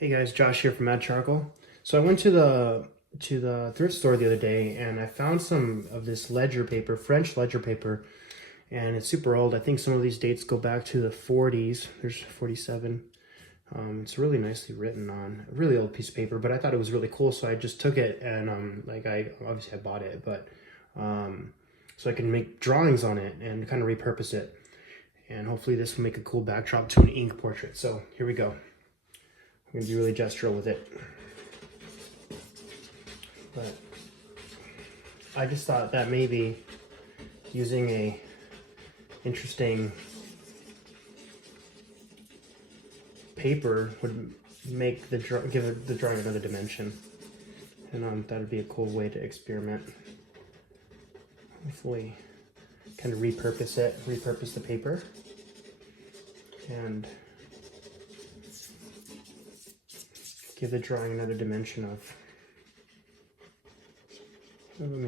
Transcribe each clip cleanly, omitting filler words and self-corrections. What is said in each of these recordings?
Hey guys, Josh here from Mad Charcoal. So I went to the thrift store the other day and I found some of this ledger paper, French ledger paper, and it's super old. I think some of these dates go back to the 40s. There's 47. It's really nicely written on a really old piece of paper, but I thought it was really cool, so I just took it and I bought it, but so I can make drawings on it and kind of repurpose it, and hopefully this will make a cool backdrop to an ink portrait. So here we go. I'm going to be really gestural with it. But I just thought that maybe using a interesting paper would make the give the drawing another dimension. And that would be a cool way to experiment. Hopefully kind of repurpose the paper, and give the drawing another dimension of,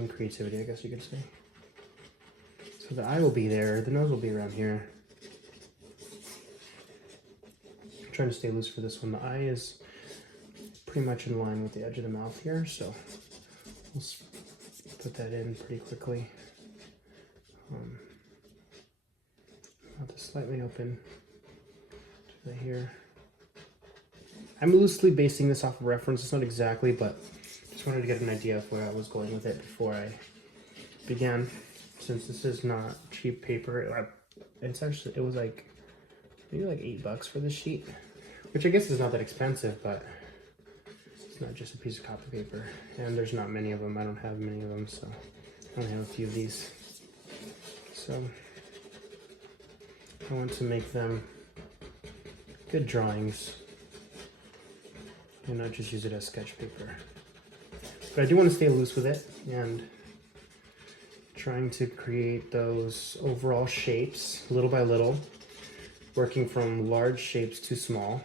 creativity, I guess you could say. So the eye will be there, the nose will be around here. I'm trying to stay loose for this one. The eye is pretty much in line with the edge of the mouth here, so we'll put that in pretty quickly. Mouth is slightly open to the here. I'm loosely basing this off of reference. It's not exactly, but just wanted to get an idea of where I was going with it before I began. Since this is not cheap paper, it was like maybe like $8 for this sheet, which I guess is not that expensive, but it's not just a piece of copy paper. And there's not many of them. I don't have many of them, so I only have a few of these. So I want to make them good drawings and not just use it as sketch paper. But I do want to stay loose with it and trying to create those overall shapes little by little, working from large shapes to small.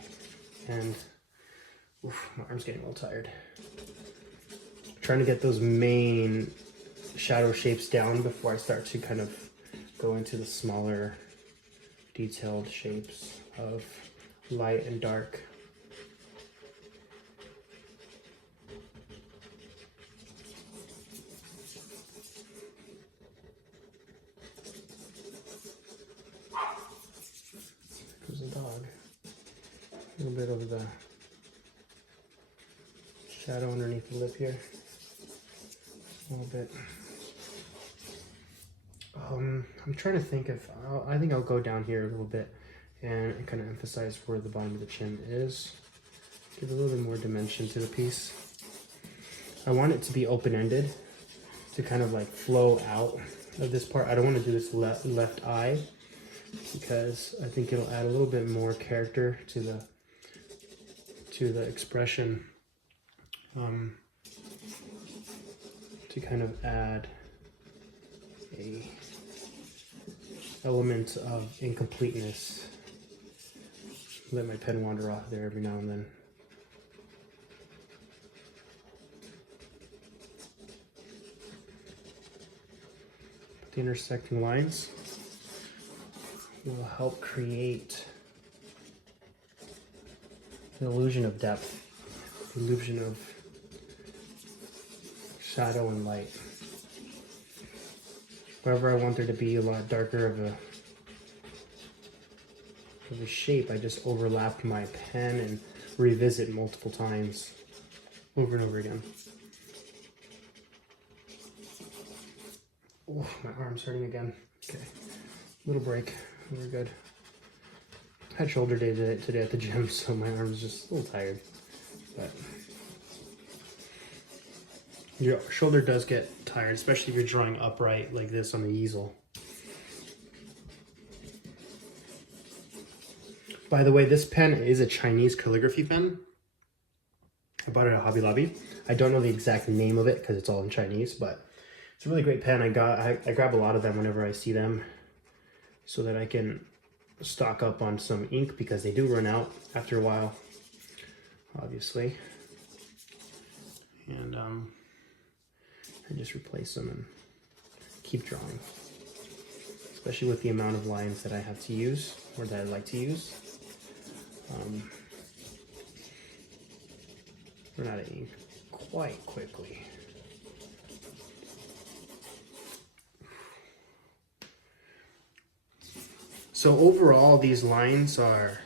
And my arm's getting a little tired. Trying to get those main shadow shapes down before I start to kind of go into the smaller detailed shapes of light and dark. There's a dog. A little bit of the shadow underneath the lip here. A little bit. I'm trying to think if I think I'll go down here a little bit and kind of emphasize where the bottom of the chin is. Give a little bit more dimension to the piece. I want it to be open-ended to kind of like flow out of this part. I don't want to do this left eye because I think it'll add a little bit more character to the expression, to kind of add a element of incompleteness. Let my pen wander off there every now and then. But the intersecting lines will help create the illusion of depth, the illusion of shadow and light. Wherever I want there to be a lot darker of a shape, I just overlap my pen and revisit multiple times over and over again. Oh, my arm's hurting again. Okay, little break. We're good. I had shoulder day today at the gym, so my arm's just a little tired. But your shoulder does get tired, especially if you're drawing upright like this on the easel. By the way, this pen is a Chinese calligraphy pen. I bought it at Hobby Lobby. I don't know the exact name of it because it's all in Chinese, but it's a really great pen. I grab a lot of them whenever I see them so that I can stock up on some ink because they do run out after a while, obviously. And I just replace them and keep drawing, especially with the amount of lines that I have to use or that I like to use. run out of ink quite quickly. So overall, these lines are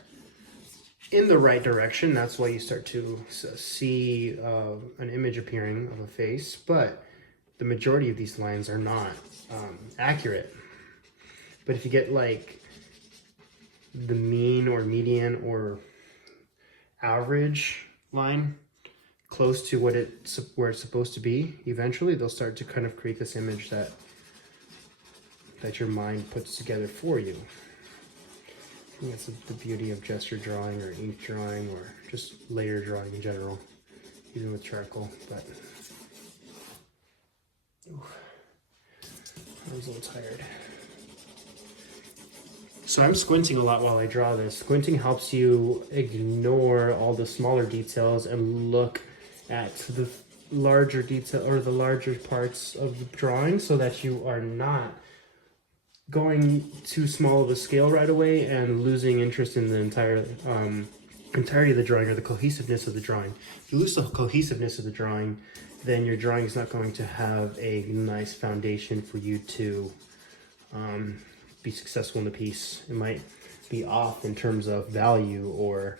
in the right direction. That's why you start to see an image appearing of a face, but the majority of these lines are not accurate. But if you get like the mean or median or average line close to where it's supposed to be, eventually they'll start to kind of create this image that your mind puts together for you. I think that's the beauty of gesture drawing or ink drawing or just layer drawing in general, even with charcoal. But I was a little tired. So I'm squinting a lot while I draw this. Squinting helps you ignore all the smaller details and look at the larger detail or the larger parts of the drawing, so that you are not going too small of a scale right away and losing interest in the entirety of the drawing or the cohesiveness of the drawing. If you lose the cohesiveness of the drawing, then your drawing is not going to have a nice foundation for you to be successful in the piece. It might be off in terms of value or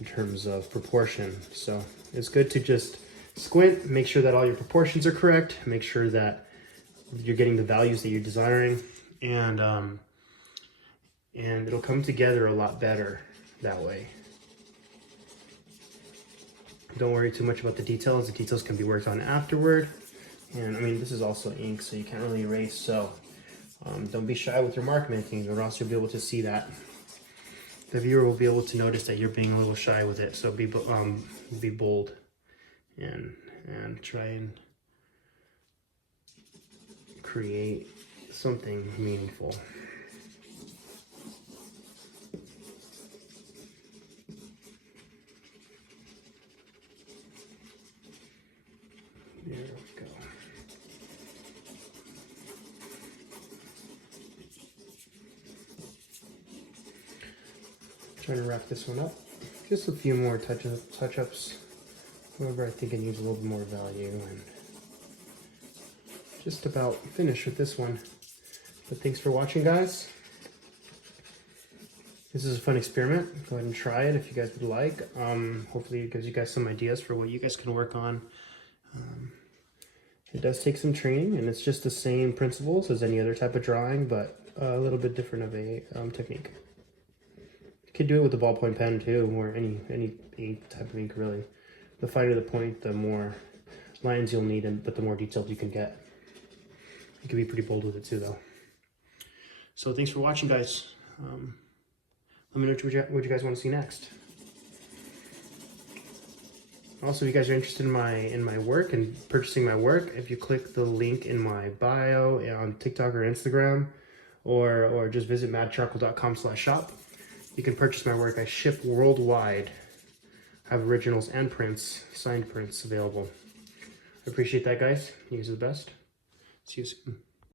in terms of proportion. So it's good to just squint, make sure that all your proportions are correct, make sure that you're getting the values that you're desiring, and it'll come together a lot better that way. Don't worry too much about the details. The details can be worked on afterward. And I mean, this is also ink, so you can't really erase. So don't be shy with your mark making, or else you'll be able to see that. The viewer will be able to notice that you're being a little shy with it. So be bold and try and create something meaningful. There we go. Trying to wrap this one up. Just a few more touch-ups. However, I think it needs a little bit more value, and just about finished with this one. But thanks for watching, guys. This is a fun experiment. Go ahead and try it if you guys would like. Hopefully it gives you guys some ideas for what you guys can work on. It does take some training, and it's just the same principles as any other type of drawing, but a little bit different of a technique. You could do it with the ballpoint pen too, or any ink type of ink really. The finer the point, the more lines you'll need, but the more detailed you can get. You can be pretty bold with it too, though. So thanks for watching, guys. Let me know what you guys want to see next. Also, if you guys are interested in my work and purchasing my work, if you click the link in my bio on TikTok or Instagram, or just visit madcharcoal.com/shop, you can purchase my work. I ship worldwide. I have originals and prints, signed prints available. I appreciate that, guys. You guys are the best. See you soon.